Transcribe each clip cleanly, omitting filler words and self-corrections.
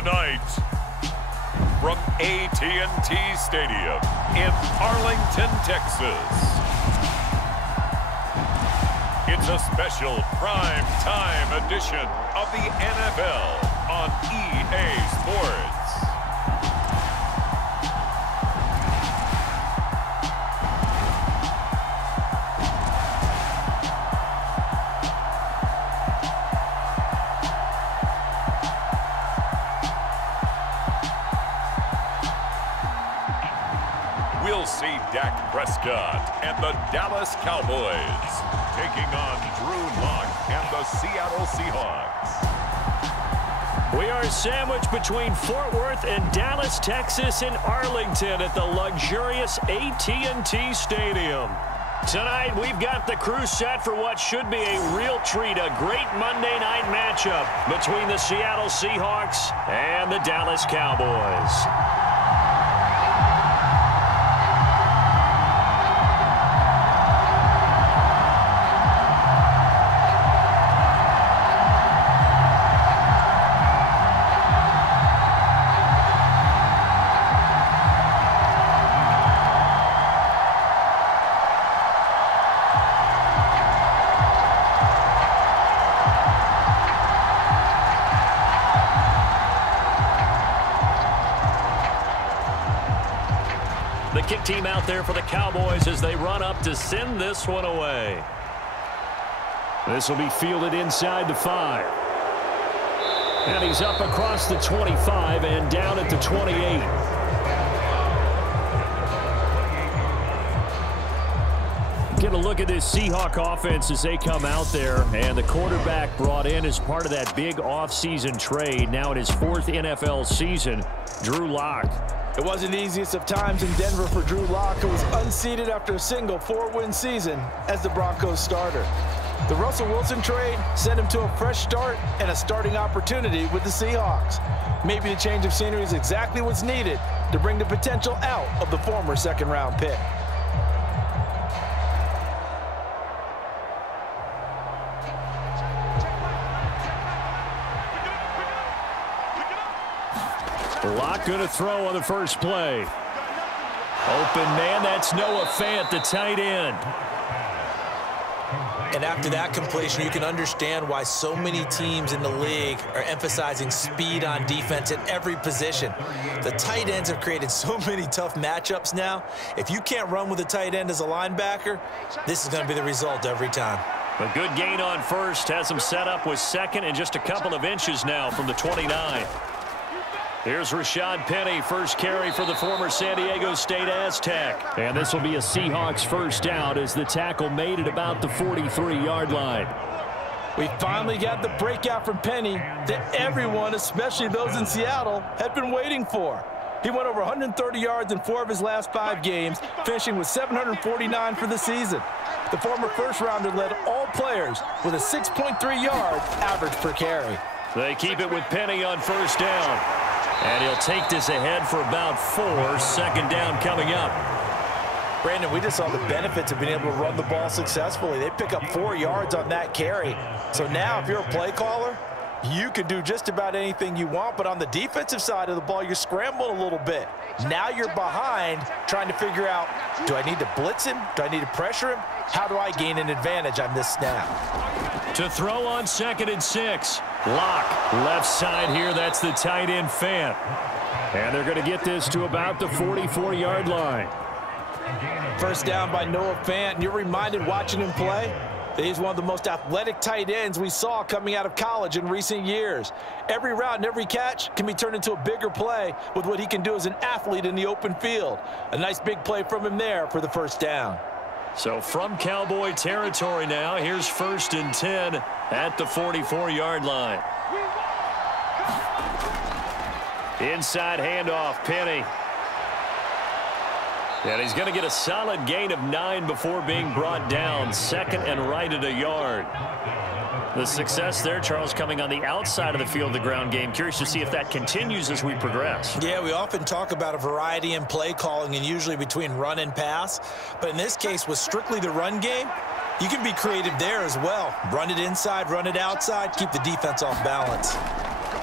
Tonight, from AT&T Stadium in Arlington, Texas, it's a special prime time edition of the NFL on EA Sports. We'll see Dak Prescott and the Dallas Cowboys taking on Drew Lockett and the Seattle Seahawks. We are sandwiched between Fort Worth and Dallas, Texas, and Arlington at the luxurious AT&T Stadium. Tonight, we've got the crew set for what should be a real treat, a great Monday night matchup between the Seattle Seahawks and the Dallas Cowboys. The kick team out there for the Cowboys as they run up to send this one away. This will be fielded inside the 5. And he's up across the 25 and down at the 28. Get a look at this Seahawk offense as they come out there. And the quarterback brought in as part of that big offseason trade. Now in his 4th NFL season, Drew Lockett. It wasn't the easiest of times in Denver for Drew Lockett, who was unseated after a single 4-win season as the Broncos starter. The Russell Wilson trade sent him to a fresh start and a starting opportunity with the Seahawks. Maybe the change of scenery is exactly what's needed to bring the potential out of the former second-round pick. Lockett going to throw on the first play. Open man, that's Noah Fant, the tight end. And after that completion, you can understand why so many teams in the league are emphasizing speed on defense at every position. The tight ends have created so many tough matchups now. If you can't run with a tight end as a linebacker, this is going to be the result every time. A good gain on first, has him set up with second and just a couple of inches now from the 29. Here's Rashad Penny, first carry for the former San Diego State Aztec. And this will be a Seahawks first down as the tackle made at about the 43-yard line. We finally got the breakout from Penny that everyone, especially those in Seattle, had been waiting for. He went over 130 yards in 4 of his last 5 games, finishing with 749 for the season. The former first-rounder led all players with a 6.3-yard average per carry. They keep it with Penny on first down. And he'll take this ahead for about 4. Second down coming up. Brandon, we just saw the benefits of being able to run the ball successfully. They pick up 4 yards on that carry. So now if you're a play caller, you can do just about anything you want. But on the defensive side of the ball, you're scrambling a little bit. Now you're behind trying to figure out, do I need to blitz him? Do I need to pressure him? How do I gain an advantage on this snap? To throw on 2nd and 6. Lock, left side here, that's the tight end Fant. And they're going to get this to about the 44-yard line. First down by Noah Fant, and you're reminded watching him play that he's one of the most athletic tight ends we saw coming out of college in recent years. Every route and every catch can be turned into a bigger play with what he can do as an athlete in the open field. A nice big play from him there for the first down. So from Cowboy territory now, here's 1st and 10 at the 44-yard line. Inside handoff, Penny. And he's going to get a solid gain of 9 before being brought down. 2nd and right at a yard. The success there, Charles, coming on the outside of the field, the ground game. Curious to see if that continues as we progress. Yeah, we often talk about a variety in play calling and usually between run and pass. But in this case, with strictly the run game, you can be creative there as well. Run it inside, run it outside, keep the defense off balance.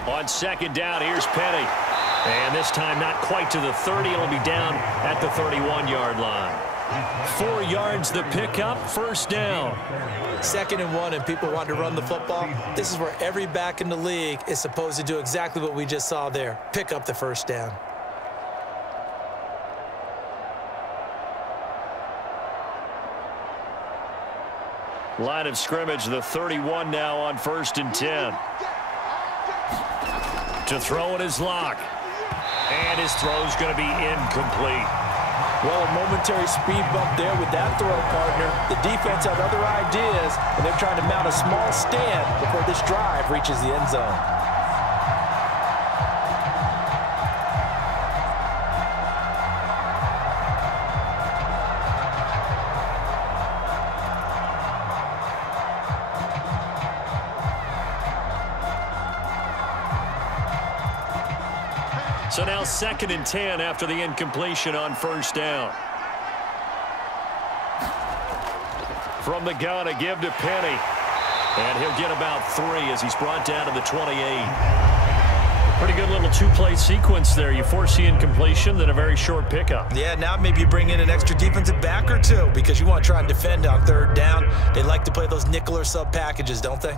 On second down, here's Penny. And this time not quite to the 30. It'll be down at the 31-yard line. 4 yards the pickup, first down. 2nd and 1, and people want to run the football. This is where every back in the league is supposed to do exactly what we just saw there. Pick up the first down. Line of scrimmage, the 31 now on 1st and 10. To throw it is Lock. And his throw's going to be incomplete. Well, a momentary speed bump there with that throw, partner. The defense had other ideas, and they're trying to mount a small stand before this drive reaches the end zone. So now 2nd and 10 after the incompletion on 1st down. From the gun, a give to Penny. And he'll get about 3 as he's brought down to the 28. Pretty good little 2-play sequence there. You force the incompletion, then a very short pickup. Yeah, now maybe you bring in an extra defensive back or 2 because you want to try and defend on 3rd down. They like to play those nickel or sub packages, don't they?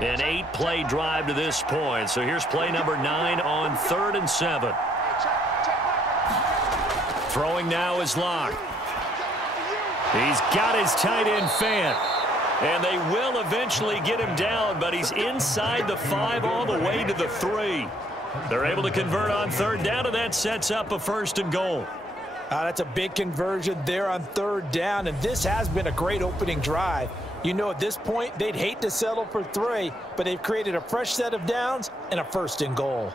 An 8-play drive to this point. So here's play number 9 on 3rd and 7. Throwing now is Lock. He's got his tight end Fant. And they will eventually get him down, but he's inside the 5 all the way to the 3. They're able to convert on 3rd down, and that sets up a 1st and goal. That's a big conversion there on 3rd down, and this has been a great opening drive. You know, at this point, they'd hate to settle for 3, but they've created a fresh set of downs and a 1st and goal.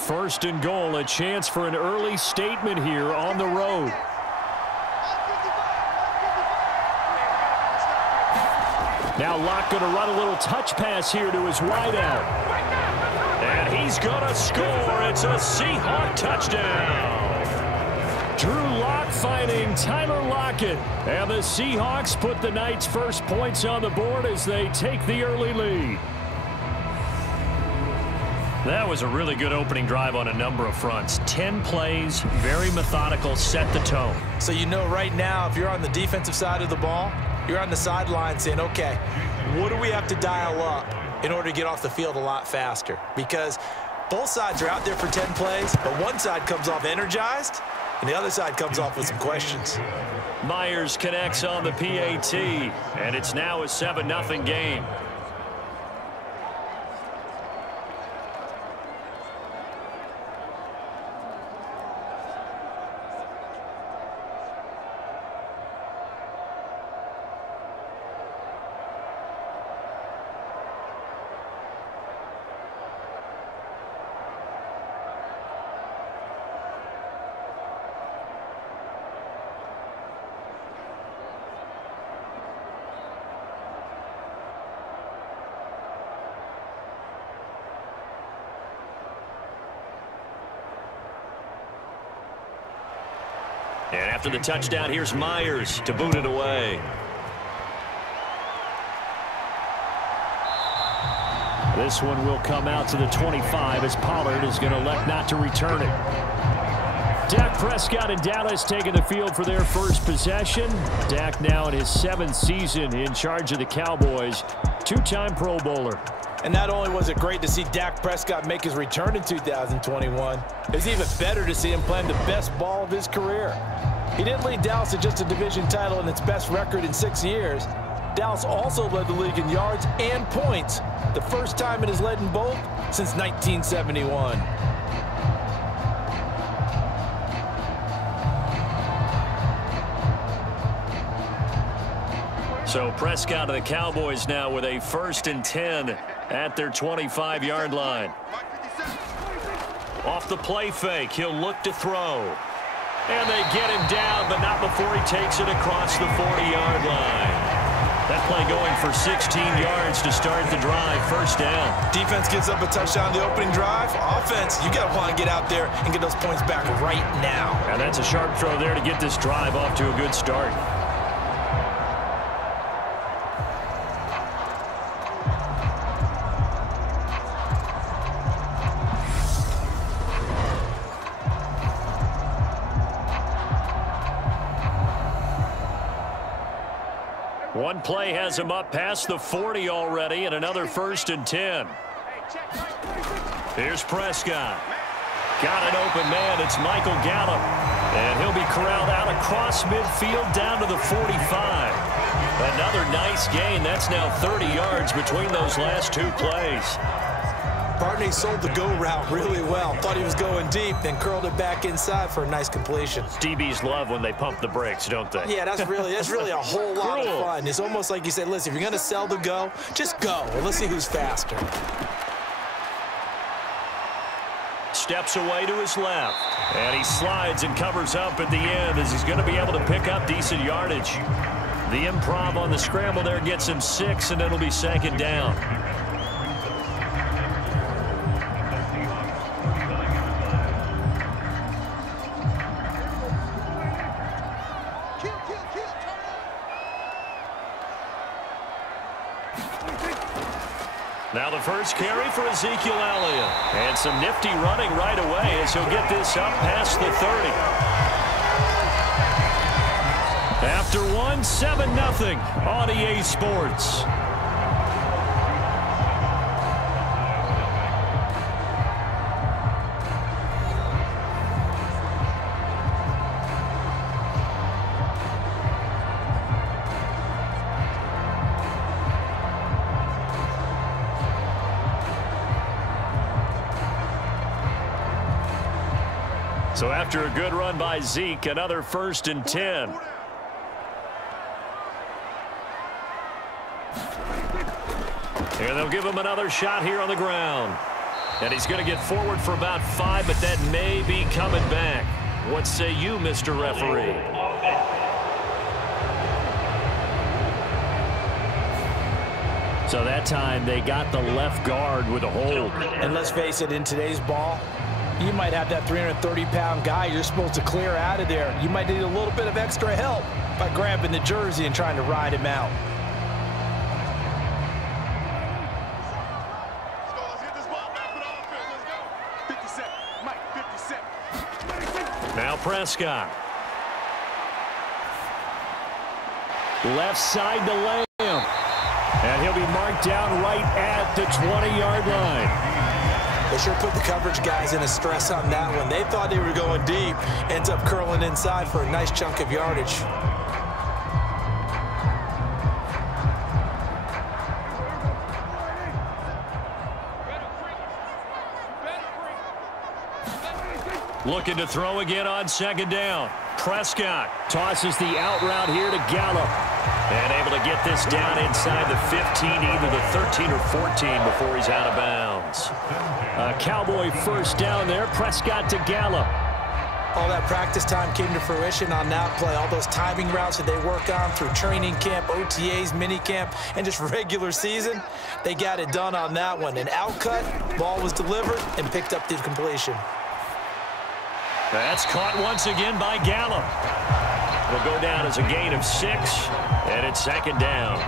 First and goal, a chance for an early statement here on the road. Now Lock going to run a little touch pass here to his wideout. And he's going to score. It's a Seahawk touchdown. Drew Lock finding Tyler Lockett. And the Seahawks put the night's first points on the board as they take the early lead. That was a really good opening drive on a number of fronts. 10 plays, very methodical, set the tone. So you know right now, if you're on the defensive side of the ball, you're on the sideline saying, okay, what do we have to dial up in order to get off the field a lot faster? Because both sides are out there for 10 plays, but one side comes off energized, and the other side comes off with some questions. Myers connects on the PAT, and it's now a 7-0 game. And after the touchdown, here's Myers to boot it away. This one will come out to the 25 as Pollard is going to elect not to return it. Dak Prescott and Dallas taking the field for their first possession. Dak now in his 7th season in charge of the Cowboys. 2-time Pro Bowler. And not only was it great to see Dak Prescott make his return in 2021, it's even better to see him playing the best ball of his career. He didn't lead Dallas to just a division title and its best record in 6 years. Dallas also led the league in yards and points, the first time it has led in both since 1971. So Prescott of the Cowboys now with a 1st and 10 at their 25-yard line. Off the play fake, he'll look to throw. And they get him down, but not before he takes it across the 40-yard line. That play going for 16 yards to start the drive. First down. Defense gives up a touchdown the opening drive. Offense, you got to want to get out there and get those points back right now. And that's a sharp throw there to get this drive off to a good start. One play has him up past the 40 already, and another 1st and 10. Here's Prescott. Got an open man. It's Michael Gallup. And he'll be corralled out across midfield down to the 45. Another nice gain. That's now 30 yards between those last two plays. Barney sold the go route really well. Thought he was going deep, then curled it back inside for a nice completion. DBs love when they pump the brakes, don't they? Yeah, that's really a whole lot of fun. It's almost like you said, listen, if you're going to sell the go, just go. And let's see who's faster. Steps away to his left. And he slides and covers up at the end as he's going to be able to pick up decent yardage. The improv on the scramble there gets him 6, and it'll be 2nd down. Now the first carry for Ezekiel Elliott. And some nifty running right away as he'll get this up past the 30. After one, 7-0 on EA Sports. So after a good run by Zeke, another 1st and 10. And they'll give him another shot here on the ground. And he's going to get forward for about 5, but that may be coming back. What say you, Mr. Referee? So that time they got the left guard with a hold. And let's face it, in today's ball, you might have that 330-pound guy you're supposed to clear out of there. You might need a little bit of extra help by grabbing the jersey and trying to ride him out. Now Prescott. Left side to Lamb. And he'll be marked down right at the 20-yard line. They sure put the coverage guys in a stress on that one. They thought they were going deep. Ends up curling inside for a nice chunk of yardage. Looking to throw again on 2nd down. Prescott tosses the out route here to Gallup. And able to get this down inside the 15, either the 13 or 14 before he's out of bounds. A Cowboy 1st down there. Prescott to Gallup. All that practice time came to fruition on that play. All those timing routes that they work on through training camp, OTAs, mini camp, and just regular season, they got it done on that one. An outcut, ball was delivered, and picked up the completion. That's caught once again by Gallup. Will go down as a gain of 6, and it's 2nd down.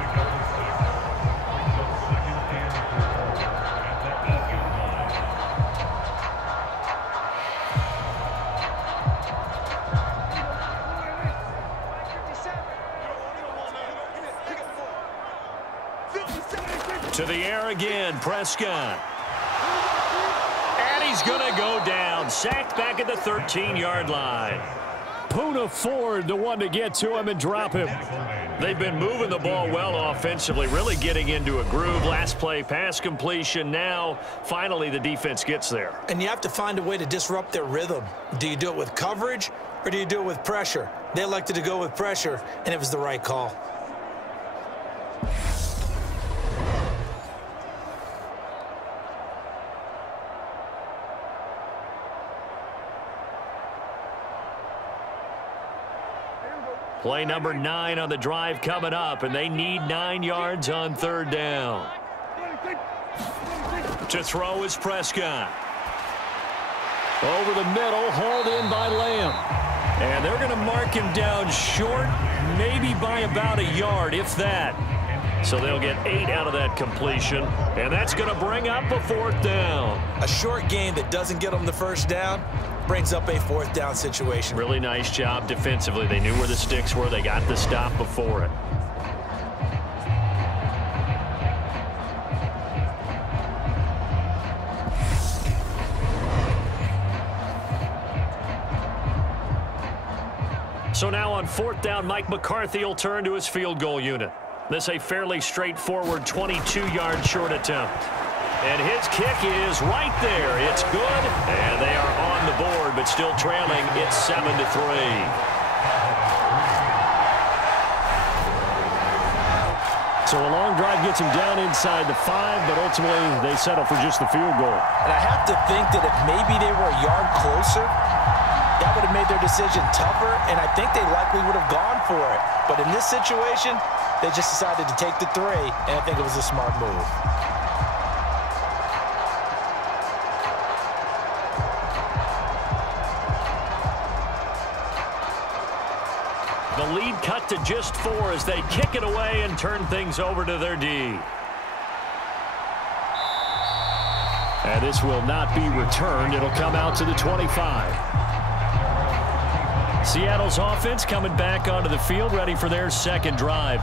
To the air again, Prescott. And he's going to go down. Sacked back at the 13-yard line. Poona Ford, the one to get to him and drop him. They've been moving the ball well offensively, really getting into a groove. Last play, pass completion. Now, finally, the defense gets there. And you have to find a way to disrupt their rhythm. Do you do it with coverage, or do you do it with pressure? They elected to go with pressure, and it was the right call. Play number 9 on the drive coming up, and they need 9 yards on 3rd down. To throw is Prescott. Over the middle, hauled in by Lamb. And they're going to mark him down short, maybe by about a yard, if that. So they'll get 8 out of that completion, and that's going to bring up a 4th down. A short game that doesn't get them the 1st down brings up a 4th down situation. Really nice job defensively. They knew where the sticks were. They got the stop before it. So now on 4th down, Mike McCarthy will turn to his field goal unit. This a fairly straightforward 22-yard short attempt. And his kick is right there. It's good, and they are on the board, but still trailing. It's 7-3. So a long drive gets him down inside the 5, but ultimately they settle for just the field goal. And I have to think that if maybe they were a yard closer, that would have made their decision tougher, and I think they likely would have gone for it. But in this situation, they just decided to take the 3, and I think it was a smart move. The lead cut to just 4 as they kick it away and turn things over to their D. And this will not be returned. It'll come out to the 25. Seattle's offense coming back onto the field, ready for their 2nd drive.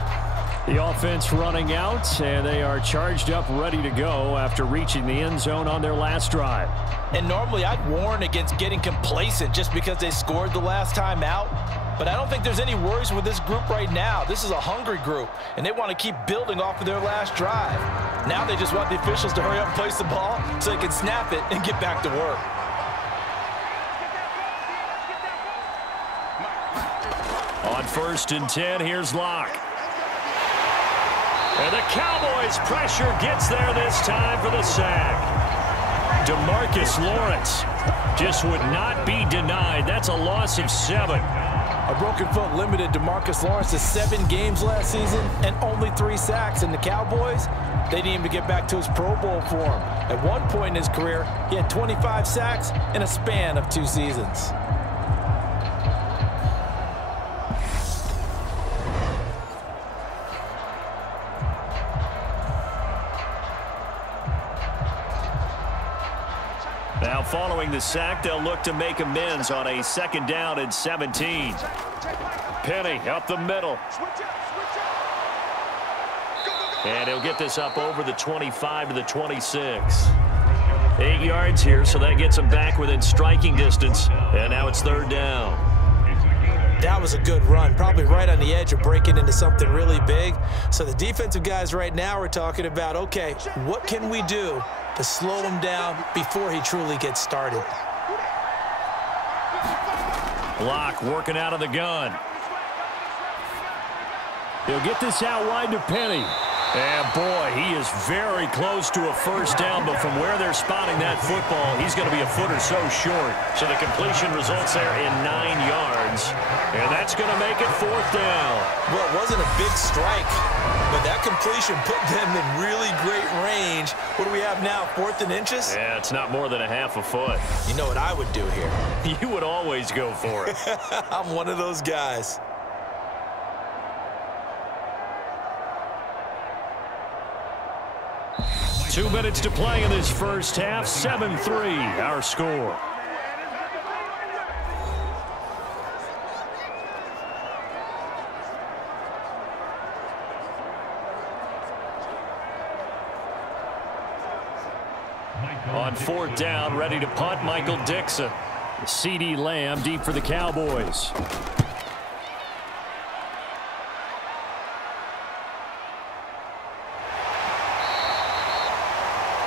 The offense running out, and they are charged up, ready to go after reaching the end zone on their last drive. And normally I'd warn against getting complacent just because they scored the last time out. But I don't think there's any worries with this group right now. This is a hungry group, and they want to keep building off of their last drive. Now they just want the officials to hurry up and place the ball so they can snap it and get back to work. On 1st and 10, here's Locke. And the Cowboys' pressure gets there this time for the sack. DeMarcus Lawrence just would not be denied. That's a loss of 7. A broken foot limited DeMarcus Lawrence to 7 games last season and only 3 sacks. And the Cowboys, they didn't even get back to his Pro Bowl form. At one point in his career, he had 25 sacks in a span of 2 seasons. Now following the sack, they'll look to make amends on a 2nd down and 17. Penny up the middle. And he'll get this up over the 25 to the 26. 8 yards here, so that gets him back within striking distance. And now it's 3rd down. That was a good run, probably right on the edge of breaking into something really big. So the defensive guys right now are talking about, okay, what can we do to slow him down before he truly gets started? Block working out of the gun. He'll get this out wide to Penny. And boy, he is very close to a 1st down, but from where they're spotting that football, he's going to be a foot or so short. So the completion results there in 9 yards, and that's going to make it 4th down. Well, it wasn't a big strike, but that completion put them in really great range. What do we have now, 4th and inches? Yeah, it's not more than a half a foot. You know what I would do here? You would always go for it. I'm one of those guys. Two minutes to play in this first half. 7-3, our score. On 4th down, ready to punt, Michael Dixon. CeeDee Lamb deep for the Cowboys.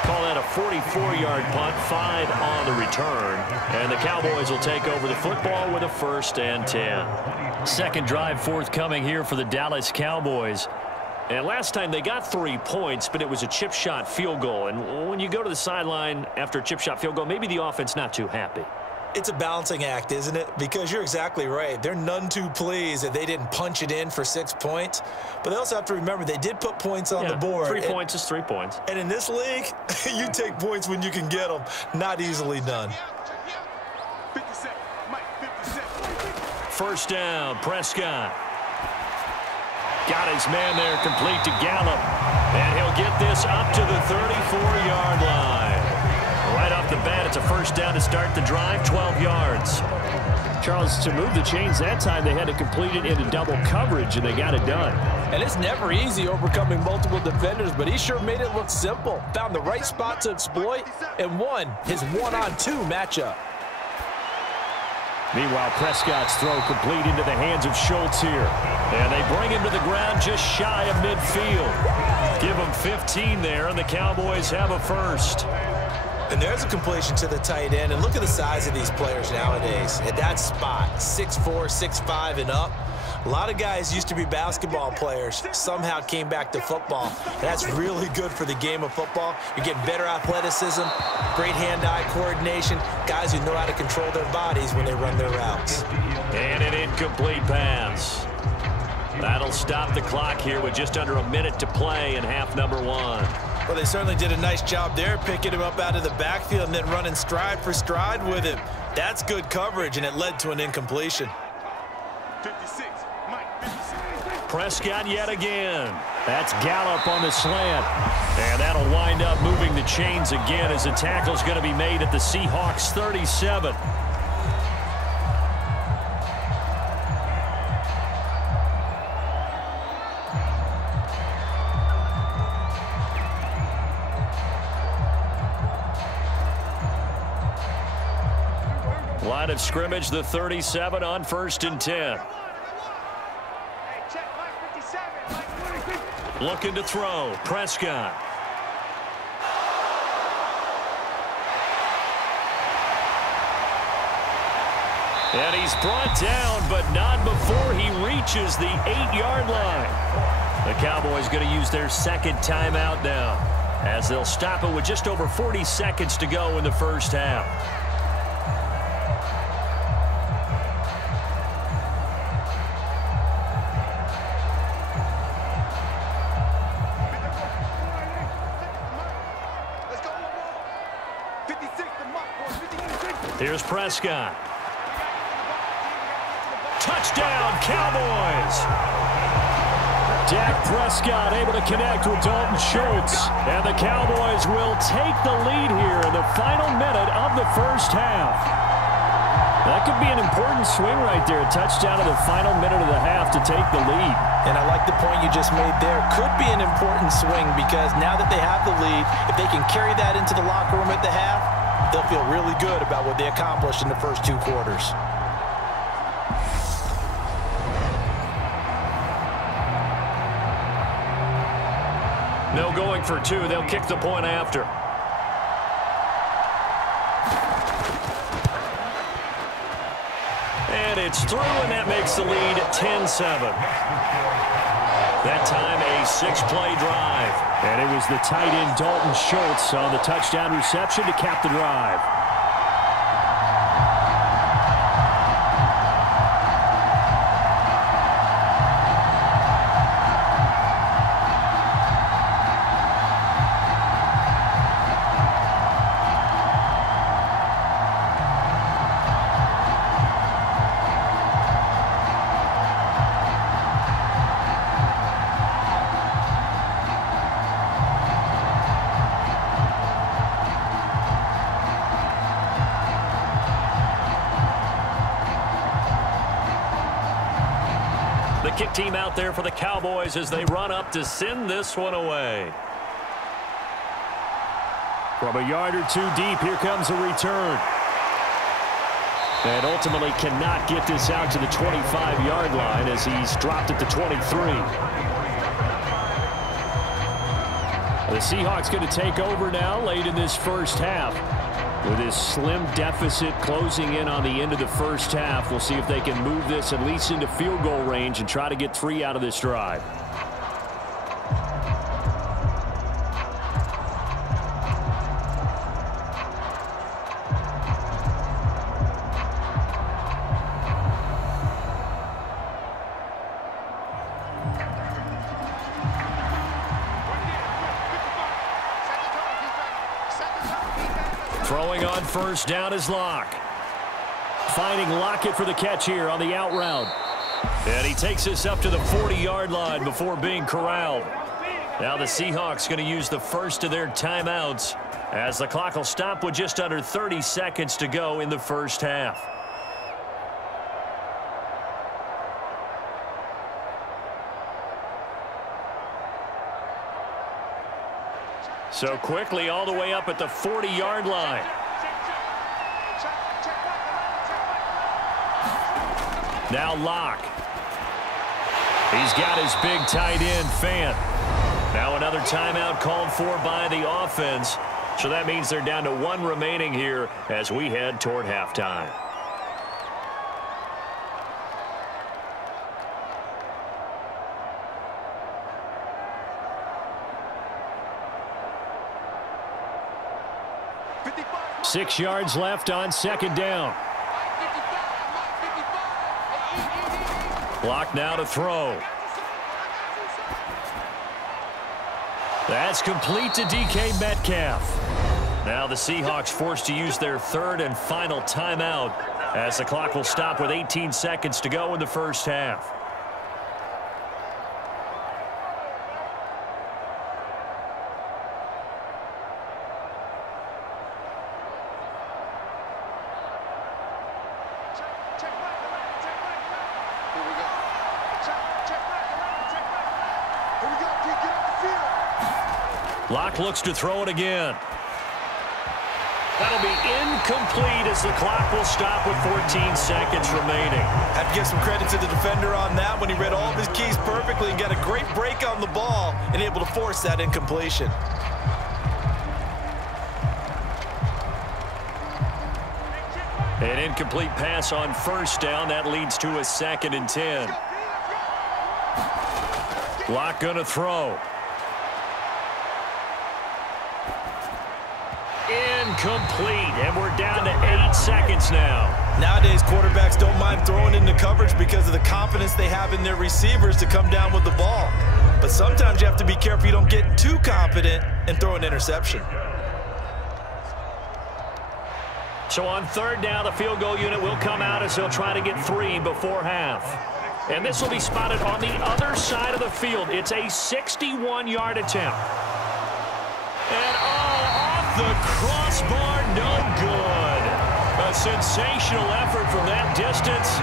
Call that a 44-yard punt, 5 on the return. And the Cowboys will take over the football with a 1st and 10. 2nd drive forthcoming here for the Dallas Cowboys. And last time they got 3 points, but it was a chip shot field goal. And when you go to the sideline after a chip shot field goal, maybe the offense not too happy. It's a balancing act, isn't it? Because you're exactly right. They're none too pleased that they didn't punch it in for 6 points. But they also have to remember they did put points on the board. 3 points is 3 points. And in this league, you take points when you can get them. Not easily done. First down, Prescott. Got his man there, complete to Gallup. And he'll get this up to the 34-yard line. Right off the bat, it's a first down to start the drive, 12 yards. Charles, to move the chains that time, they had to complete it into double coverage, and they got it done. And it's never easy overcoming multiple defenders, but he sure made it look simple. Found the right spot to exploit and won his one-on-two matchup. Meanwhile, Prescott's throw complete into the hands of Schultz here. And they bring him to the ground just shy of midfield. Give him 15 there, and the Cowboys have a first. And there's a completion to the tight end. And look at the size of these players nowadays. At that spot, 6'4", 6'5", and up. A lot of guys used to be basketball players, somehow came back to football. And that's really good for the game of football. You're getting better athleticism, great hand-eye coordination, guys who know how to control their bodies when they run their routes. And an incomplete pass. That'll stop the clock here with just under a minute to play in half number 1. Well, they certainly did a nice job there, picking him up out of the backfield and then running stride for stride with him. That's good coverage, and it led to an incompletion. 56. Prescott yet again. That's Gallup on the slant. And that'll wind up moving the chains again as the tackle's going to be made at the Seahawks 37. Line of scrimmage, the 37 on 1st and 10. Looking to throw. Prescott. And he's brought down, but not before he reaches the 8-yard line. The Cowboys going to use their second timeout now, as they'll stop it with just over 40 seconds to go in the first half. Here's Prescott. Touchdown, Cowboys! Dak Prescott able to connect with Dalton Schultz. And the Cowboys will take the lead here in the final minute of the first half. That could be an important swing right there. A touchdown in the final minute of the half to take the lead. And I like the point you just made there. Could be an important swing because now that they have the lead, if they can carry that into the locker room at the half, they'll feel really good about what they accomplished in the first 2 quarters. No going for 2. They'll kick the point after. And it's through, and that makes the lead 10-7. That time a 6-play drive. And it was the tight end Dalton Schultz on the touchdown reception to cap the drive. Kick team out there for the Cowboys as they run up to send this one away. From a yard or 2 deep, here comes a return. And ultimately cannot get this out to the 25-yard line as he's dropped at the 23. The Seahawks going to take over now late in this first half. With his slim deficit closing in on the end of the first half, we'll see if they can move this at least into field goal range and try to get 3 out of this drive. Throwing on first down is Locke. Finding Lockett for the catch here on the out route. And he takes us up to the 40-yard line before being corralled. Now the Seahawks going to use the first of their timeouts as the clock will stop with just under 30 seconds to go in the first half. So quickly all the way up at the 40-yard line. Now Locke. He's got his big tight end, Fant. Now another timeout called for by the offense. So that means they're down to one remaining here as we head toward halftime. Six yards left on second down. Block now to throw. That's complete to DK Metcalf. Now the Seahawks forced to use their third and final timeout as the clock will stop with 18 seconds to go in the first half. Locke looks to throw it again. That'll be incomplete as the clock will stop with 14 seconds remaining. Have to give some credit to the defender on that when he read all of his keys perfectly and got a great break on the ball and able to force that incompletion. An incomplete pass on first down. That leads to a 2nd and 10. Locke gonna throw. Incomplete, and we're down to 8 seconds now. Nowadays, quarterbacks don't mind throwing into coverage because of the confidence they have in their receivers to come down with the ball. But sometimes you have to be careful you don't get too confident and throw an interception. So on third down, the field goal unit will come out as they'll try to get 3 before half. And this will be spotted on the other side of the field. It's a 61-yard attempt. And off the crossbar, no good. A sensational effort from that distance,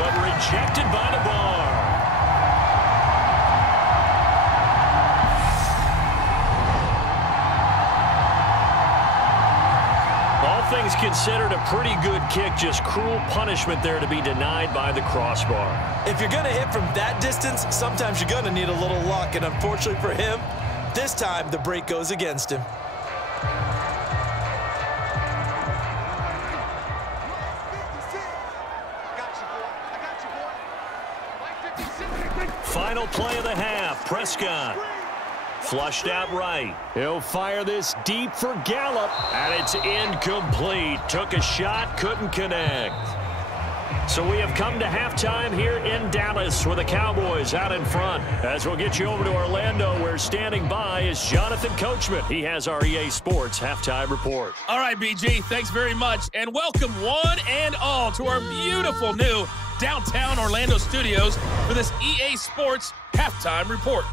but rejected by the bar. All things considered, a pretty good kick, just cruel punishment there to be denied by the crossbar. If you're going to hit from that distance, sometimes you're going to need a little luck, and unfortunately for him, this time the break goes against him. Final play of the half, Prescott. Flushed out right. He'll fire this deep for Gallup, and it's incomplete. Took a shot, couldn't connect. So we have come to halftime here in Dallas with the Cowboys out in front. As we'll get you over to Orlando, where standing by is Jonathan Coachman. He has our EA Sports halftime report. All right, BG, thanks very much. And welcome one and all to our beautiful new downtown Orlando studios for this EA Sports halftime report.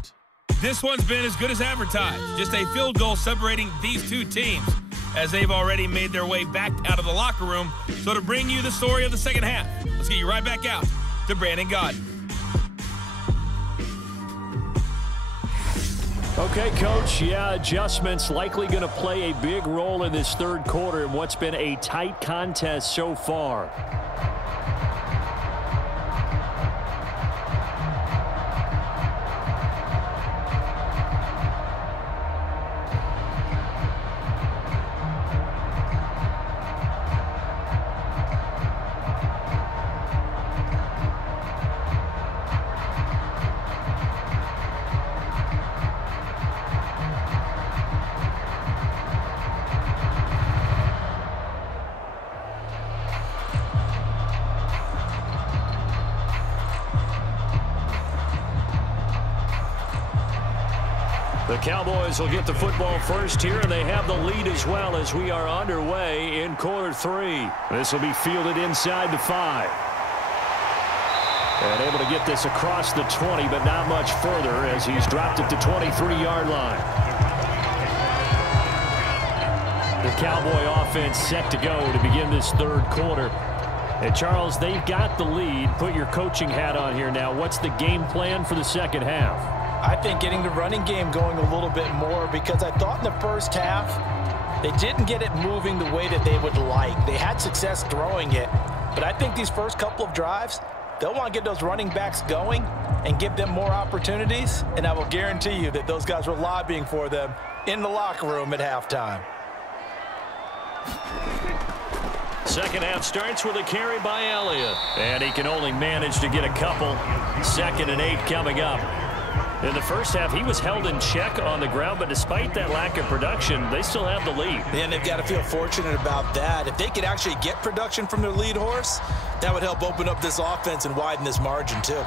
This one's been as good as advertised. Just a field goal separating these two teams as they've already made their way back out of the locker room. So to bring you the story of the second half, let's get you right back out to Brandon Godden. Okay, Coach, yeah, adjustments likely going to play a big role in this third quarter in what's been a tight contest so far. The Cowboys will get the football first here, and they have the lead as well as we are underway in quarter 3. This will be fielded inside the 5. And able to get this across the 20, but not much further as he's dropped it to 23-yard line. The Cowboy offense set to go to begin this third quarter. And Charles, they've got the lead. Put your coaching hat on here now. What's the game plan for the second half? I think getting the running game going a little bit more, because I thought in the first half they didn't get it moving the way that they would like. They had success throwing it, but I think these first couple of drives, they'll want to get those running backs going and give them more opportunities, and I will guarantee you that those guys were lobbying for them in the locker room at halftime. Second half starts with a carry by Elliott, and he can only manage to get a couple. 2nd and 8 coming up. In the first half, he was held in check on the ground, but despite that lack of production, they still have the lead. And they've got to feel fortunate about that. If they could actually get production from their lead horse, that would help open up this offense and widen this margin too.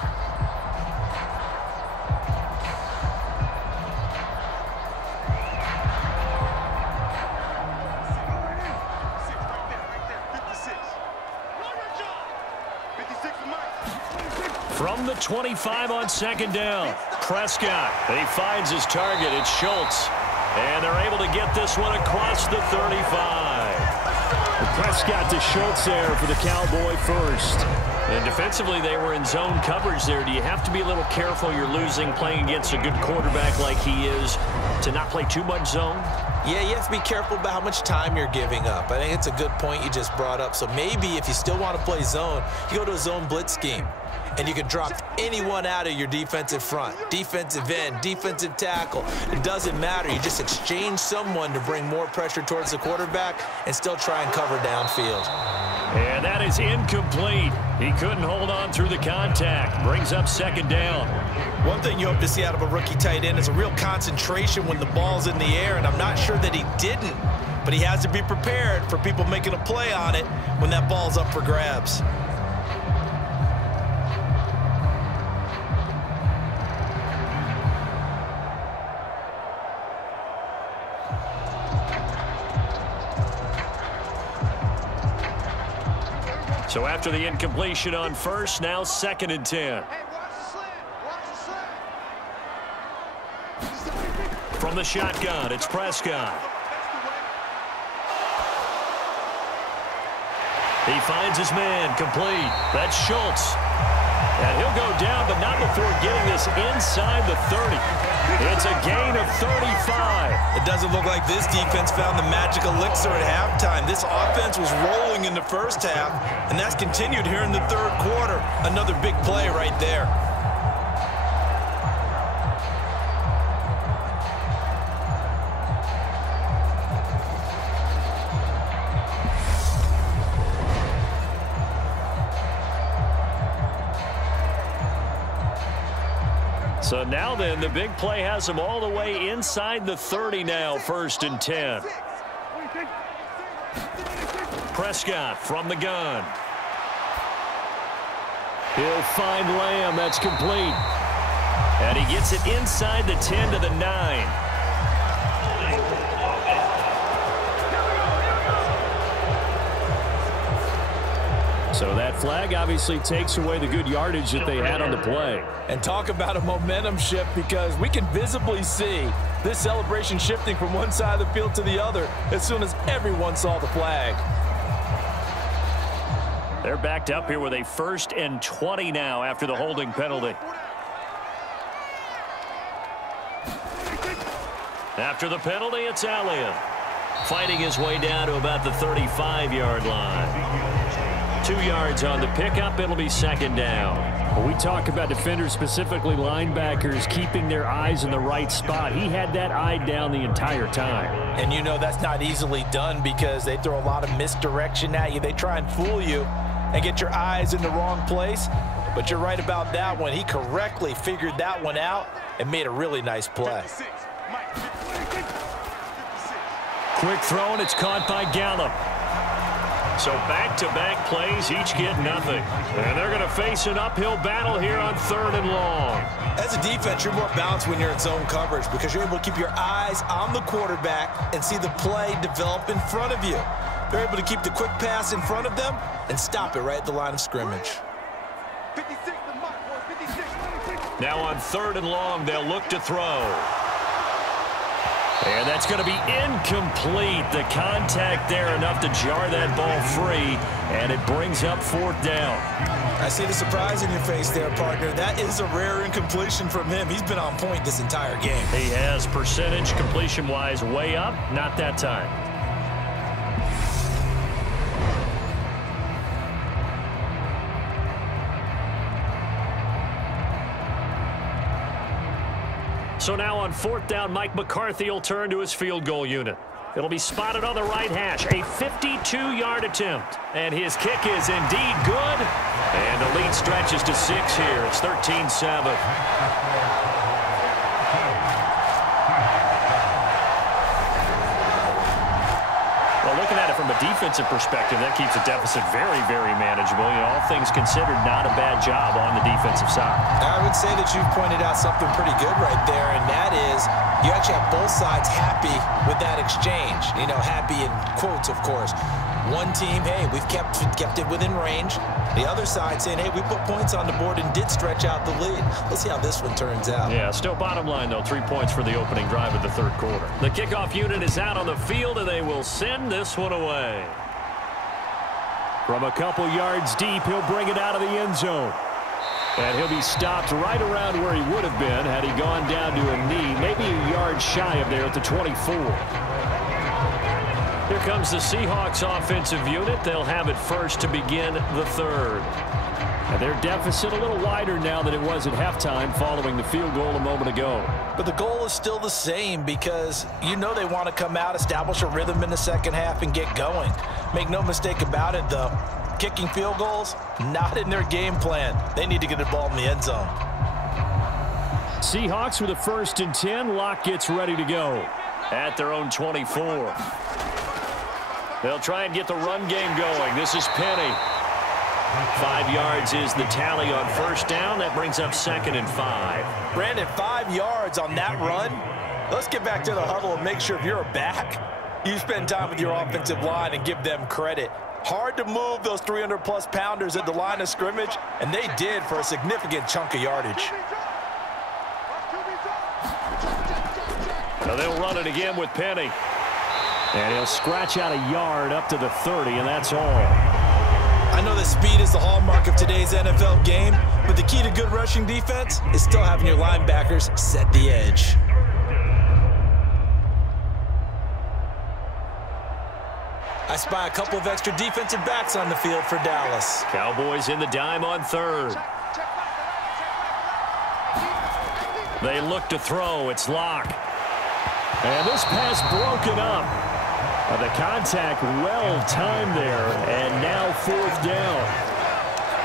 From the 25 on 2nd down, Prescott. He finds his target. It's Schultz. And they're able to get this one across the 35. Prescott to Schultz there for the Cowboy first. And defensively, they were in zone coverage there. Do you have to be a little careful? You're losing playing against a good quarterback like he is to not play too much zone? Yeah, you have to be careful about how much time you're giving up. I think it's a good point you just brought up. So maybe if you still want to play zone, you go to a zone blitz scheme. And you can drop anyone out of your defensive front, defensive end, defensive tackle. It doesn't matter. You just exchange someone to bring more pressure towards the quarterback and still try and cover downfield. And that is incomplete. He couldn't hold on through the contact. Brings up 2nd down. One thing you hope to see out of a rookie tight end is a real concentration when the ball's in the air, and I'm not sure that he didn't, but he has to be prepared for people making a play on it when that ball's up for grabs. So after the incompletion on first, now 2nd and 10. From the shotgun, it's Prescott. He finds his man, complete. That's Schultz. And he'll go down, but not before getting this inside the 30. It's a gain of 35. It doesn't look like this defense found the magic elixir at halftime. This offense was rolling in the first half, and that's continued here in the third quarter. Another big play right there. So now then, the big play has them all the way inside the 30 now, 1st and 10. Prescott from the gun. He'll find Lamb. That's complete. And he gets it inside the 10 to the 9. So that flag obviously takes away the good yardage that they had on the play. And talk about a momentum shift, because we can visibly see this celebration shifting from one side of the field to the other as soon as everyone saw the flag. They're backed up here with a 1st and 20 now after the holding penalty. After the penalty, it's Elliott fighting his way down to about the 35-yard line. 2 yards on the pickup. It'll be 2nd down. When we talk about defenders, specifically linebackers, keeping their eyes in the right spot, he had that eye down the entire time. And you know that's not easily done, because they throw a lot of misdirection at you. They try and fool you and get your eyes in the wrong place. But you're right about that one. He correctly figured that one out and made a really nice play. Quick throw, and it's caught by Gallup. So back-to-back plays, each get nothing. And they're going to face an uphill battle here on 3rd and long. As a defense, you're more balanced when you're in zone coverage because you're able to keep your eyes on the quarterback and see the play develop in front of you. They're able to keep the quick pass in front of them and stop it right at the line of scrimmage. Now on 3rd and long, they'll look to throw. And that's going to be incomplete. The contact there enough to jar that ball free, and it brings up 4th down. I see the surprise in your face there, partner. That is a rare incompletion from him. He's been on point this entire game. He has percentage completion-wise way up, not that time. So now on 4th down, Mike McCarthy will turn to his field goal unit. It'll be spotted on the right hash, a 52-yard attempt. And his kick is indeed good. And the lead stretches to 6 here. It's 13-7. Looking at it from a defensive perspective, that keeps the deficit very, very manageable. You know, all things considered, not a bad job on the defensive side. I would say that you've pointed out something pretty good right there, and that is you actually have both sides happy with that exchange. You know, happy in quotes, of course. One team, hey, we've kept it within range. The other side saying, hey, we put points on the board and did stretch out the lead. Let's see how this one turns out. Yeah, still bottom line, though, 3 points for the opening drive of the 3rd quarter. The kickoff unit is out on the field, and they will send this one away. From a couple yards deep, he'll bring it out of the end zone. And he'll be stopped right around where he would have been had he gone down to a knee, maybe a yard shy of there at the 24. Here comes the Seahawks offensive unit. They'll have it first to begin the 3rd. And their deficit a little wider now than it was at halftime following the field goal a moment ago. But the goal is still the same because you know they want to come out, establish a rhythm in the second half, and get going. Make no mistake about it, though. Kicking field goals, not in their game plan. They need to get the ball in the end zone. Seahawks with a 1st and 10. Lock gets ready to go at their own 24. They'll try and get the run game going. This is Penny. 5 yards is the tally on 1st down. That brings up 2nd and 5. Brandon, 5 yards on that run. Let's get back to the huddle and make sure if you're a back, you spend time with your offensive line and give them credit. Hard to move those 300-plus pounders at the line of scrimmage, and they did for a significant chunk of yardage. So they'll run it again with Penny. And he'll scratch out a yard up to the 30, and that's all. I know that speed is the hallmark of today's NFL game, but the key to good rushing defense is still having your linebackers set the edge. I spy a couple of extra defensive backs on the field for Dallas. Cowboys in the dime on 3rd. They look to throw. It's Lock. And this pass broken up. The contact well-timed there, and now 4th down.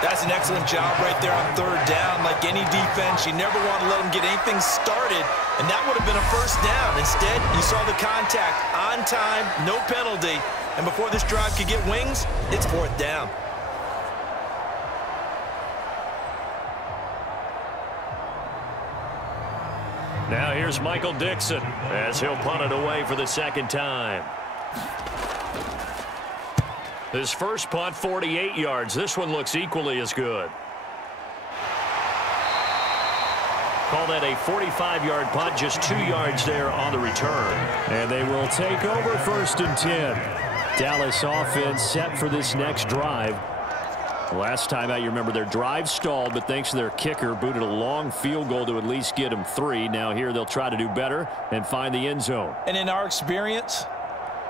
That's an excellent job right there on 3rd down. Like any defense, you never want to let them get anything started, and that would have been a 1st down. Instead, you saw the contact on time, no penalty, and before this drive could get wings, it's 4th down. Now here's Michael Dixon as he'll punt it away for the 2nd time. His first punt, 48 yards. This one looks equally as good. Call that a 45-yard punt, just 2 yards there on the return. And they will take over 1st and 10. Dallas offense set for this next drive. Last time out, you remember their drive stalled, but thanks to their kicker, booted a long field goal to at least get them 3. Now here they'll try to do better and find the end zone. And in our experience,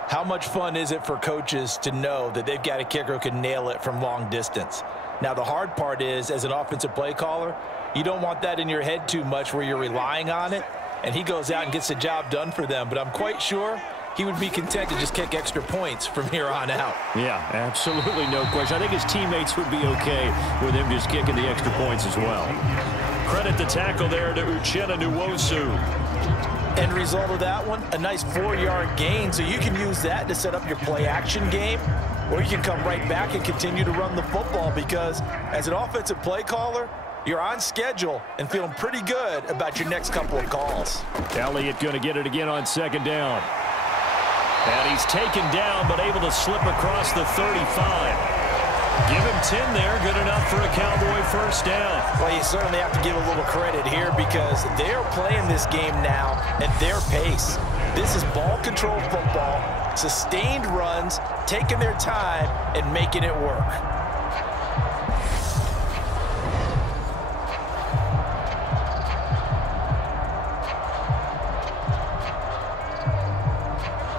how much fun is it for coaches to know that they've got a kicker who can nail it from long distance? Now, the hard part is, as an offensive play caller, you don't want that in your head too much where you're relying on it, and he goes out and gets the job done for them. But I'm quite sure he would be content to just kick extra points from here on out. Yeah, absolutely no question. I think his teammates would be okay with him just kicking the extra points as well. Credit the tackle there to Uchenna Nwosu. End result of that one, a nice 4-yard gain, so you can use that to set up your play-action game. or you can come right back and continue to run the football, because as an offensive play caller, you're on schedule and feeling pretty good about your next couple of calls. Elliott going to get it again on second down. And he's taken down, but able to slip across the 35. Give him 10 there, good enough for a Cowboy first down. Well, you certainly have to give a little credit here, because they're playing this game now at their pace. This is ball control football, sustained runs, taking their time and making it work.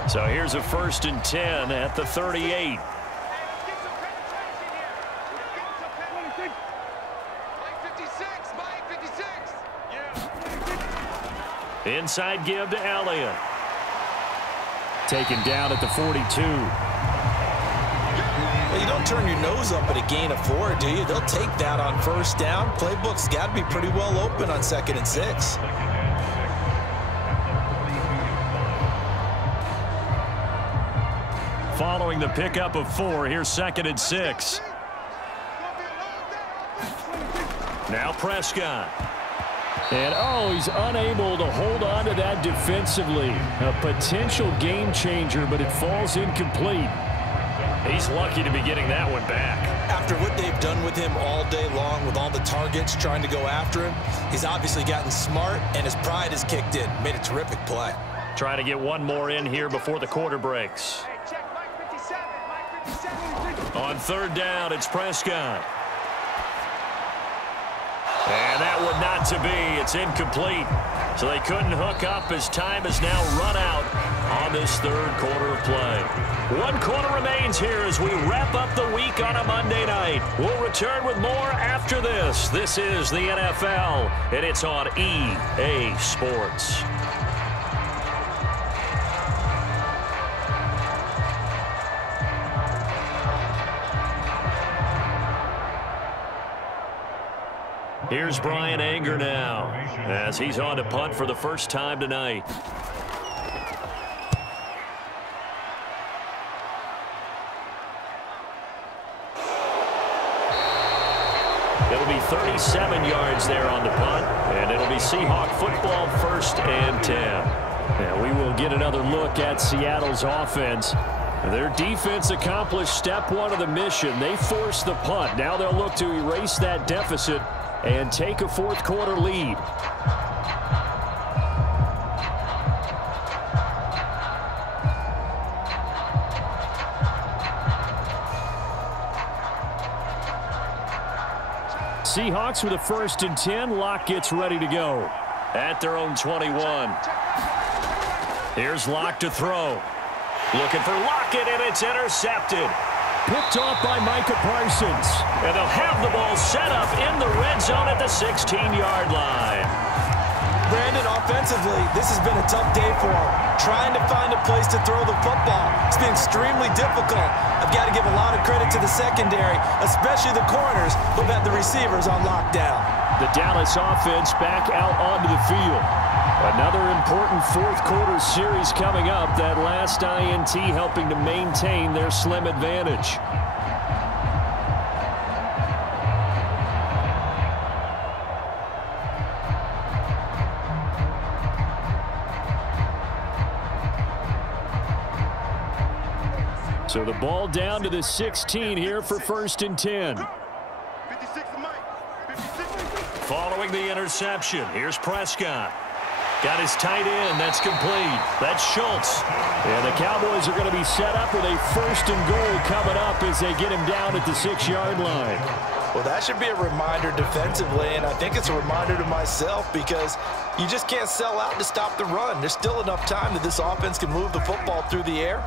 So here's a 1st and 10 at the 38. Inside give to Elliott. Taken down at the 42. Well, you don't turn your nose up at a gain of 4, do you? They'll take that on first down. Playbook's got to be pretty well open on 2nd and 6. Following the pickup of 4, here's 2nd and 6. Now Prescott. And, oh, he's unable to hold on to that defensively. A potential game changer, but it falls incomplete. He's lucky to be getting that one back. After what they've done with him all day long, with all the targets trying to go after him, he's obviously gotten smart, and his pride has kicked in. Made a terrific play. Trying to get one more in here before the quarter breaks. On 3rd down, it's Prescott. And that one not to be. It's incomplete. So they couldn't hook up as time has now run out on this 3rd quarter of play. 1 quarter remains here as we wrap up the week on a Monday night. We'll return with more after this. This is the NFL, and it's on EA Sports. Here's Brian Anger now as he's on to punt for the first time tonight. It'll be 37 yards there on the punt, and it'll be Seahawk football 1st and 10. And we will get another look at Seattle's offense. Their defense accomplished step 1 of the mission. They forced the punt. Now they'll look to erase that deficit and take a 4th quarter lead. Seahawks with a 1st and 10. Lockett's ready to go at their own 21. Here's Locke to throw. Looking for Lockett, and it's intercepted. Picked off by Micah Parsons. And they'll have the ball set up in the red zone at the 16-yard line. Brandon, offensively, this has been a tough day for him. Trying to find a place to throw the football. It's been extremely difficult. I've got to give a lot of credit to the secondary, especially the corners, who've had the receivers on lockdown. The Dallas offense back out onto the field. Another important 4th quarter series coming up. That last INT helping to maintain their slim advantage. So the ball down to the 16 here for 1st and 10. Following the interception, here's Prescott. Got his tight end. That's complete. That's Schultz. And the Cowboys are going to be set up with a 1st and goal coming up as they get him down at the 6-yard line. Well, that should be a reminder defensively, and I think it's a reminder to myself, because you just can't sell out to stop the run. There's still enough time that this offense can move the football through the air,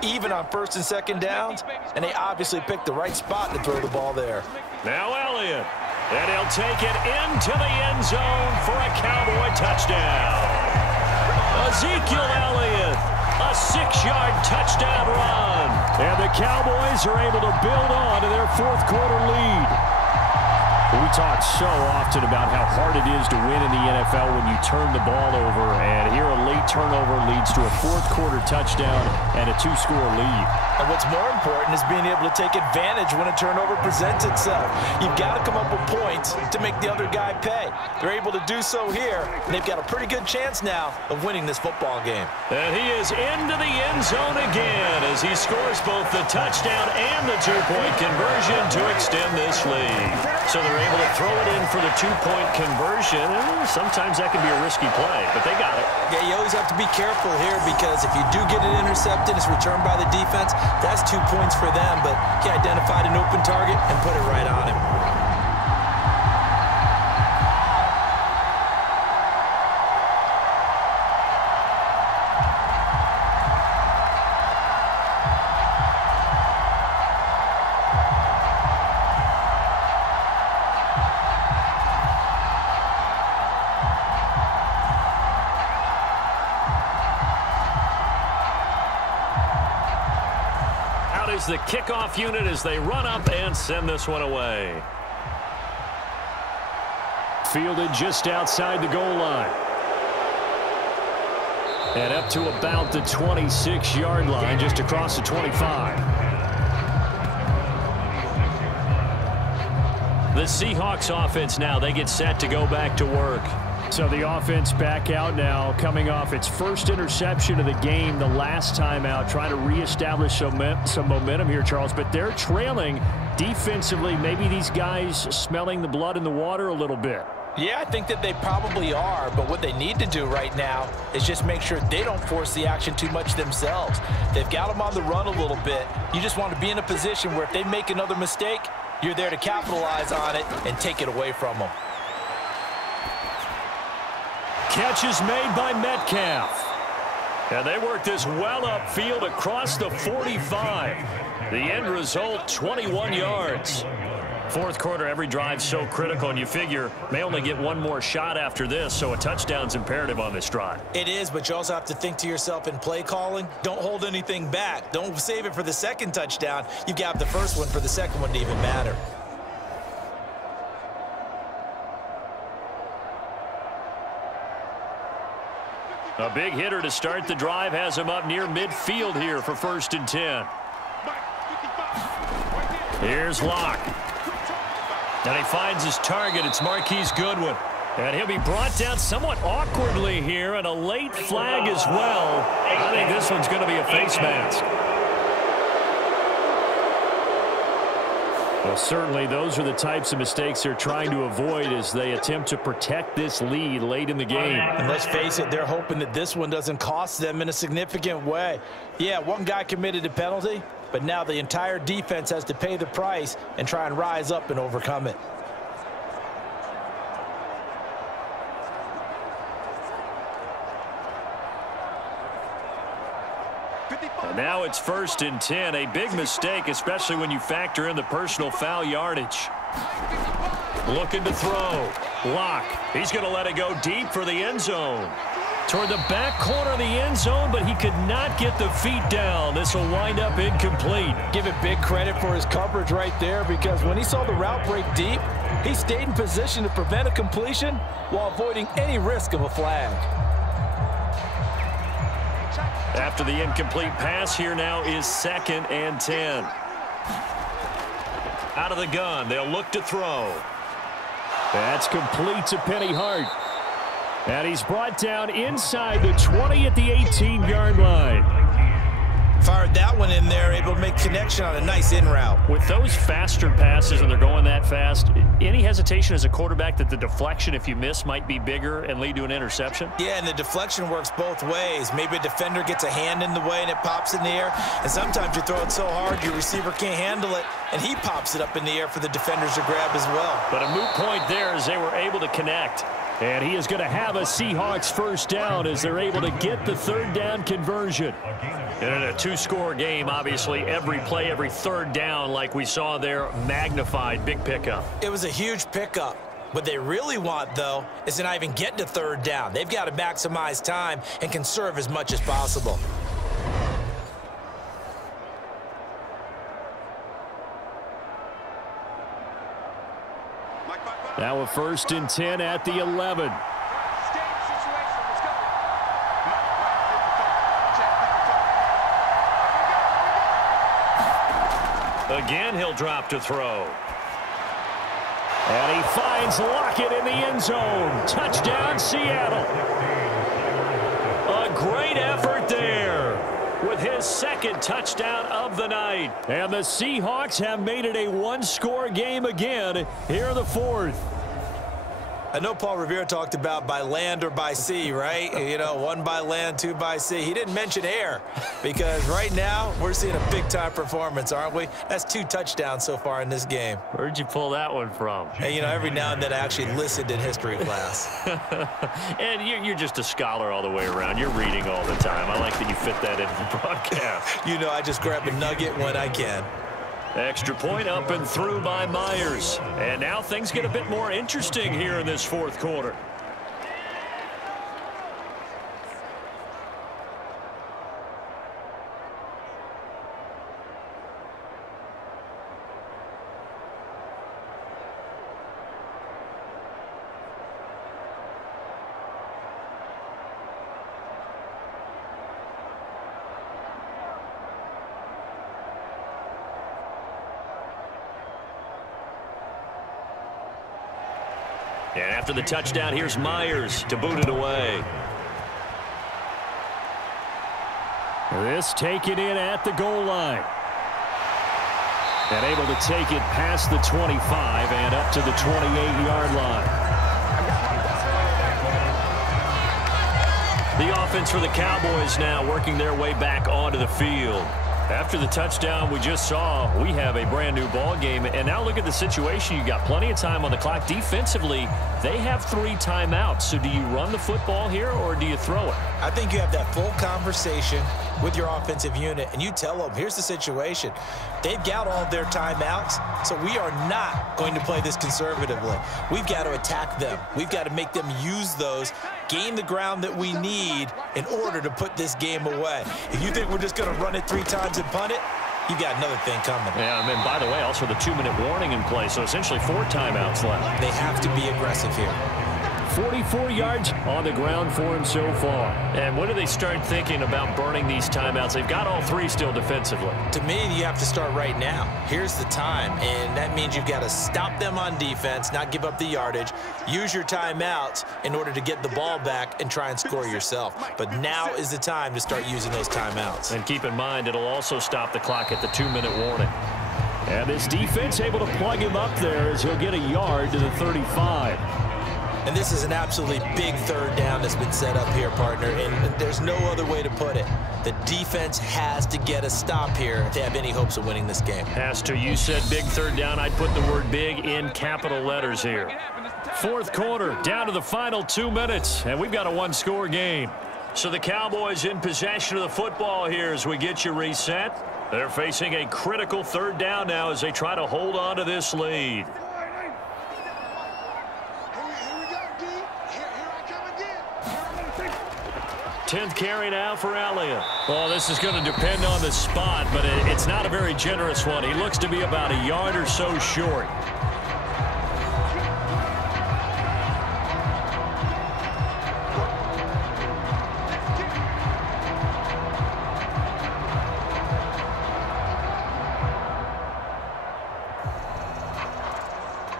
even on 1st and 2nd downs, and they obviously picked the right spot to throw the ball there. Now Elliott. And he'll take it into the end zone for a Cowboy touchdown. Ezekiel Elliott, a 6-yard touchdown run. And the Cowboys are able to build on to their 4th quarter lead. We talk so often about how hard it is to win in the NFL when you turn the ball over, and here a late turnover leads to a fourth-quarter touchdown and a 2-score lead. And what's more important is being able to take advantage when a turnover presents itself. You've got to come up with points to make the other guy pay. They're able to do so here, and they've got a pretty good chance now of winning this football game. And he is into the end zone again as he scores both the touchdown and the 2-point conversion to extend this lead. So they're able to throw it in for the 2-point conversion. Sometimes that can be a risky play, but they got it. Yeah, you always have to be careful here because if you do get it intercepted, it's returned by the defense, that's 2 points for them, but he identified an open target and put it right on him. The kickoff unit as they run up and send this one away. Fielded just outside the goal line. And up to about the 26-yard line, just across the 25. The Seahawks offense now, they get set to go back to work. So the offense back out now, coming off its first interception of the game the last time out, trying to reestablish some momentum here, Charles. But they're trailing defensively. Maybe these guys smelling the blood in the water a little bit. Yeah, I think that they probably are, but what they need to do right now is just make sure they don't force the action too much themselves. They've got them on the run a little bit. You just want to be in a position where if they make another mistake, you're there to capitalize on it and take it away from them. Catch is made by Metcalf. And they work this well upfield across the 45. The end result, 21 yards. Fourth quarter, every drive so critical, and you figure may only get one more shot after this, so a touchdown's imperative on this drive. It is, but you also have to think to yourself in play calling, don't hold anything back. Don't save it for the second touchdown. You've got the first one for the second one to even matter. A big hitter to start the drive has him up near midfield here for 1st and 10. Here's Locke. And he finds his target. It's Marquise Goodwin. And he'll be brought down somewhat awkwardly here, and a late flag as well. I think this one's going to be a face mask. Well, certainly those are the types of mistakes they're trying to avoid as they attempt to protect this lead late in the game. And let's face it, they're hoping that this one doesn't cost them in a significant way. Yeah, one guy committed a penalty, but now the entire defense has to pay the price and try and rise up and overcome it. And now it's 1st and 10. A big mistake, especially when you factor in the personal foul yardage. Looking to throw. Locke. He's going to let it go deep for the end zone. Toward the back corner of the end zone, but he could not get the feet down. This will wind up incomplete. Give it big credit for his coverage right there, because when he saw the route break deep, he stayed in position to prevent a completion while avoiding any risk of a flag. After the incomplete pass, here now is 2nd and 10. Out of the gun, they'll look to throw. That's complete to Penny Hart. And he's brought down inside the 20 at the 18-yard line. Fired that one in there, able to make connection on a nice in route. With those faster passes and they're going that fast, any hesitation as a quarterback that the deflection, if you miss, might be bigger and lead to an interception? Yeah, and the deflection works both ways. Maybe a defender gets a hand in the way and it pops in the air, and sometimes you throw it so hard your receiver can't handle it, and he pops it up in the air for the defenders to grab as well. But a moot point there as they were able to connect. And he is going to have a Seahawks first down as they're able to get the 3rd down conversion. And in a 2-score game, obviously, every play, every 3rd down, like we saw there, magnified, big pickup. It was a huge pickup. What they really want, though, is to not even get to 3rd down. They've got to maximize time and conserve as much as possible. Now a 1st and 10 at the 11. Again, he'll drop to throw. And he finds Lockett in the end zone. Touchdown, Seattle. A great effort there with his 2nd touchdown of the night. And the Seahawks have made it a one-score game again here in the 4th. I know Paul Revere talked about by land or by sea, right? You know, 1 by land, 2 by sea. He didn't mention air because right now we're seeing a big-time performance, aren't we? That's 2 touchdowns so far in this game. Where'd you pull that one from? And, you know, every now and then I actually listened in history class. And you're just a scholar all the way around. You're reading all the time. I like that you fit that into the broadcast. You know, I just grab a nugget when I can. Extra point up and through by Myers. And now things get a bit more interesting here in this 4th quarter. And after the touchdown, here's Myers to boot it away. This taken in at the goal line. And able to take it past the 25 and up to the 28-yard line. The offense for the Cowboys now working their way back onto the field. After the touchdown we just saw, we have a brand new ball game. And now look at the situation. You got plenty of time on the clock. Defensively, they have 3 timeouts. So do you run the football here or do you throw it? I think you have that full conversation with your offensive unit, and you tell them, here's the situation. They've got all of their timeouts, so we are not going to play this conservatively. We've got to attack them. We've got to make them use those, gain the ground that we need in order to put this game away. If you think we're just going to run it 3 times and punt it, you've got another thing coming. Yeah, and then, by the way, also the 2-minute warning in play, so essentially 4 timeouts left. They have to be aggressive here. 44 yards on the ground for him so far. And when do they start thinking about burning these timeouts? They've got all 3 still defensively. To me, you have to start right now. Here's the time, and that means you've got to stop them on defense, not give up the yardage, use your timeouts in order to get the ball back and try and score yourself. But now is the time to start using those timeouts. And keep in mind, it'll also stop the clock at the 2-minute warning. And this defense able to plug him up there as he'll get a yard to the 35. And this is an absolutely big 3rd down that's been set up here, partner, and there's no other way to put it. The defense has to get a stop here if they have any hopes of winning this game. Has to. You said big 3rd down. I'd put the word big in capital letters here. 4th quarter, down to the final 2 minutes, and we've got a 1-score game. So the Cowboys in possession of the football here as we get you reset. They're facing a critical 3rd down now as they try to hold on to this lead. 10th carry now for Elliott. Well, this is going to depend on the spot, but it's not a very generous one. He looks to be about a yard or so short.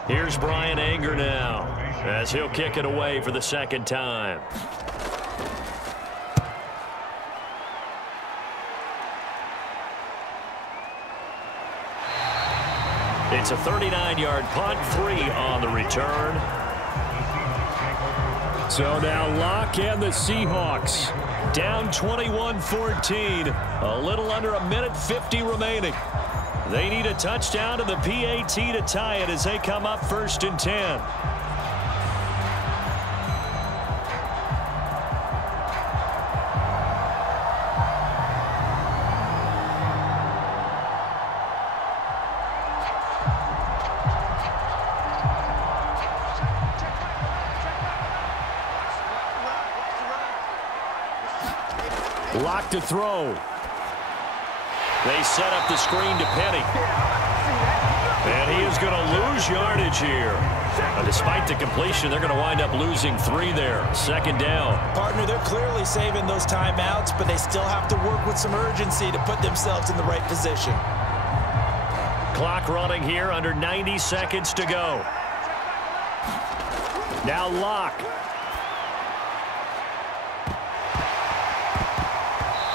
Here's Brian Anger now as he'll kick it away for the 2nd time. It's a 39-yard punt, 3 on the return. So now Locke and the Seahawks down 21-14. A little under a minute 50 remaining. They need a touchdown to the PAT to tie it as they come up 1st and 10. Locked to throw. They set up the screen to Penny. And he is going to lose much yardage here. Despite the completion, they're going to wind up losing 3 there. 2nd down. Partner, they're clearly saving those timeouts, but they still have to work with some urgency to put themselves in the right position. Clock running here, under 90 seconds to go. Now Locke.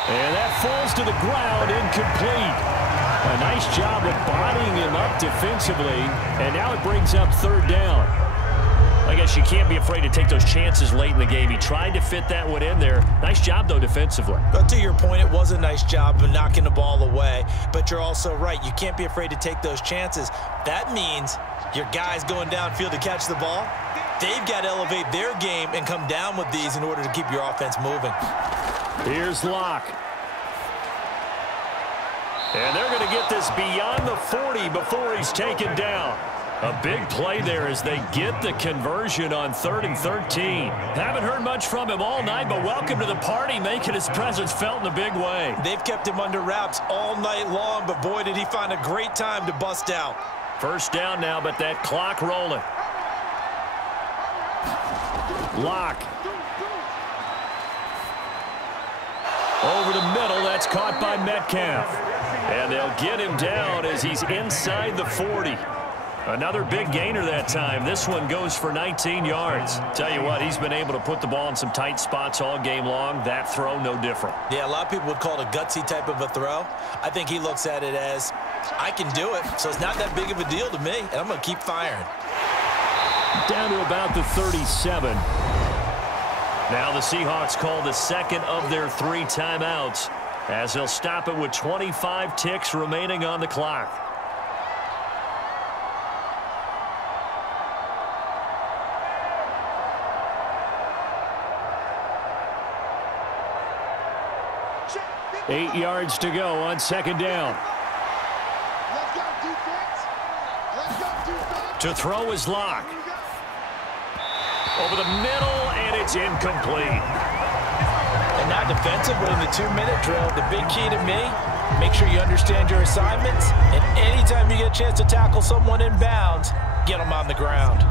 And that falls to the ground, incomplete. A nice job of bodying him up defensively, and now it brings up 3rd down. I guess you can't be afraid to take those chances late in the game. He tried to fit that one in there. Nice job, though, defensively. But to your point, it was a nice job of knocking the ball away. But you're also right. You can't be afraid to take those chances. That means your guys going downfield to catch the ball, they've got to elevate their game and come down with these in order to keep your offense moving. Here's Locke. And they're going to get this beyond the 40 before he's taken down. A big play there as they get the conversion on 3rd and 13. Haven't heard much from him all night, but welcome to the party, making his presence felt in a big way. They've kept him under wraps all night long, but boy, did he find a great time to bust out. 1st down now, but that clock rolling. Locke. Over the middle, that's caught by Metcalf. And they'll get him down as he's inside the 40. Another big gainer that time. This one goes for 19 yards. Tell you what, he's been able to put the ball in some tight spots all game long. That throw, no different. Yeah, a lot of people would call it a gutsy type of a throw. I think he looks at it as, I can do it, so it's not that big of a deal to me, and I'm going to keep firing. Down to about the 37. Now the Seahawks call the 2nd of their 3 timeouts, as they'll stop it with 25 ticks remaining on the clock. Eight yards to go on 2nd down. To throw is Locke. Over the middle, and it's incomplete. And now defensively in the 2-minute drill, the big key to me, make sure you understand your assignments, and anytime you get a chance to tackle someone in bounds, get them on the ground.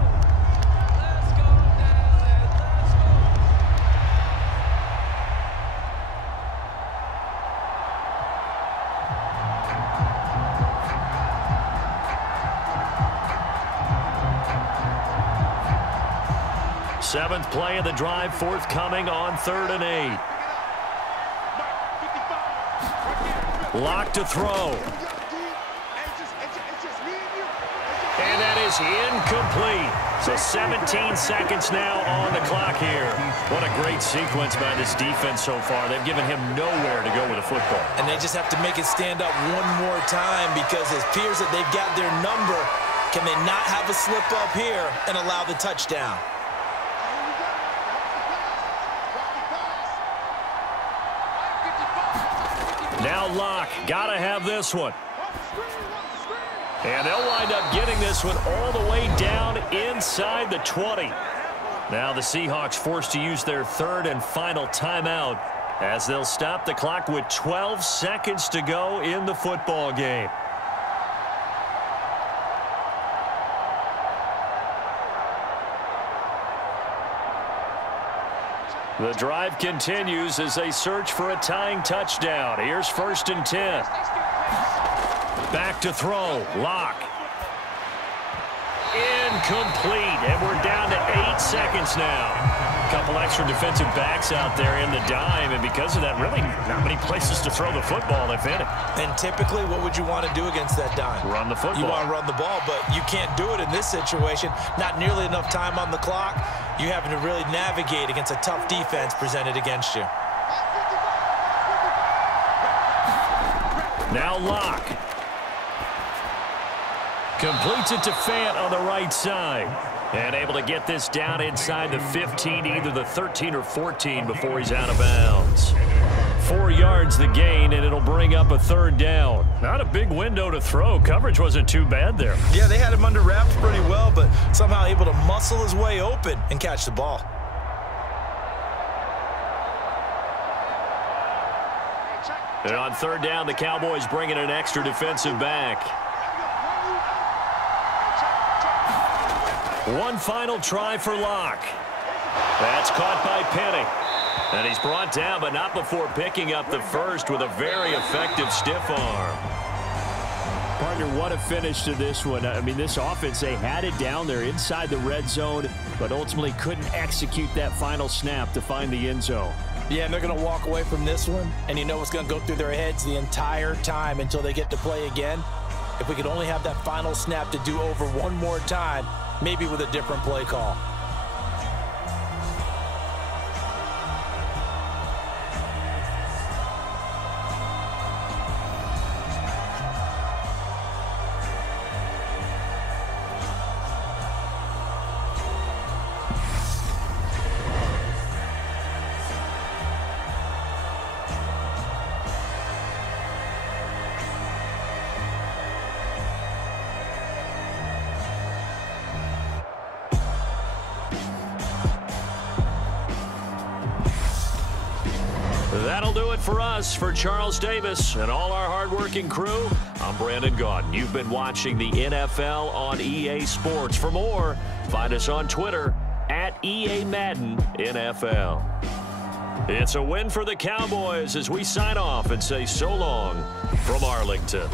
Seventh play of the drive forthcoming on 3rd and 8. Locke to throw. And that is incomplete. So 17 seconds now on the clock here. What a great sequence by this defense so far. They've given him nowhere to go with the football. And they just have to make it stand up one more time because it appears that they've got their number. Can they not have a slip up here and allow the touchdown? Now Locke, gotta have this one. And they'll wind up getting this one all the way down inside the 20. Now the Seahawks forced to use their 3rd and final timeout as they'll stop the clock with 12 seconds to go in the football game. The drive continues as they search for a tying touchdown. Here's 1st and 10. Back to throw. Locke. Incomplete. And we're down to 8 seconds now. A couple extra defensive backs out there in the dime. And because of that, really not many places to throw the football, if any. And typically, what would you want to do against that dime? Run the football. You want to run the ball, but you can't do it in this situation. Not nearly enough time on the clock. You're having to really navigate against a tough defense presented against you. Now Locke. Completes it to Fant on the right side. And able to get this down inside the 15, either the 13 or 14 before he's out of bounds. 4 yards the gain, and it'll bring up a 3rd down. Not a big window to throw. Coverage wasn't too bad there. Yeah, they had him under wraps pretty well, but somehow able to muscle his way open and catch the ball. And on 3rd down, the Cowboys bring in an extra defensive back. One final try for Locke. That's caught by Penny. And he's brought down, but not before picking up the first with a very effective stiff arm. Partner, what a finish to this one. I mean, this offense, they had it down there inside the red zone, but ultimately couldn't execute that final snap to find the end zone. Yeah, and they're going to walk away from this one, and you know what's going to go through their heads the entire time until they get to play again. If we could only have that final snap to do over one more time, maybe with a different play call. That'll do it for us. For Charles Davis and all our hardworking crew, I'm Brandon Gaudin. You've been watching the NFL on EA Sports. For more, find us on Twitter at EA Madden NFL. It's a win for the Cowboys as we sign off and say so long from Arlington.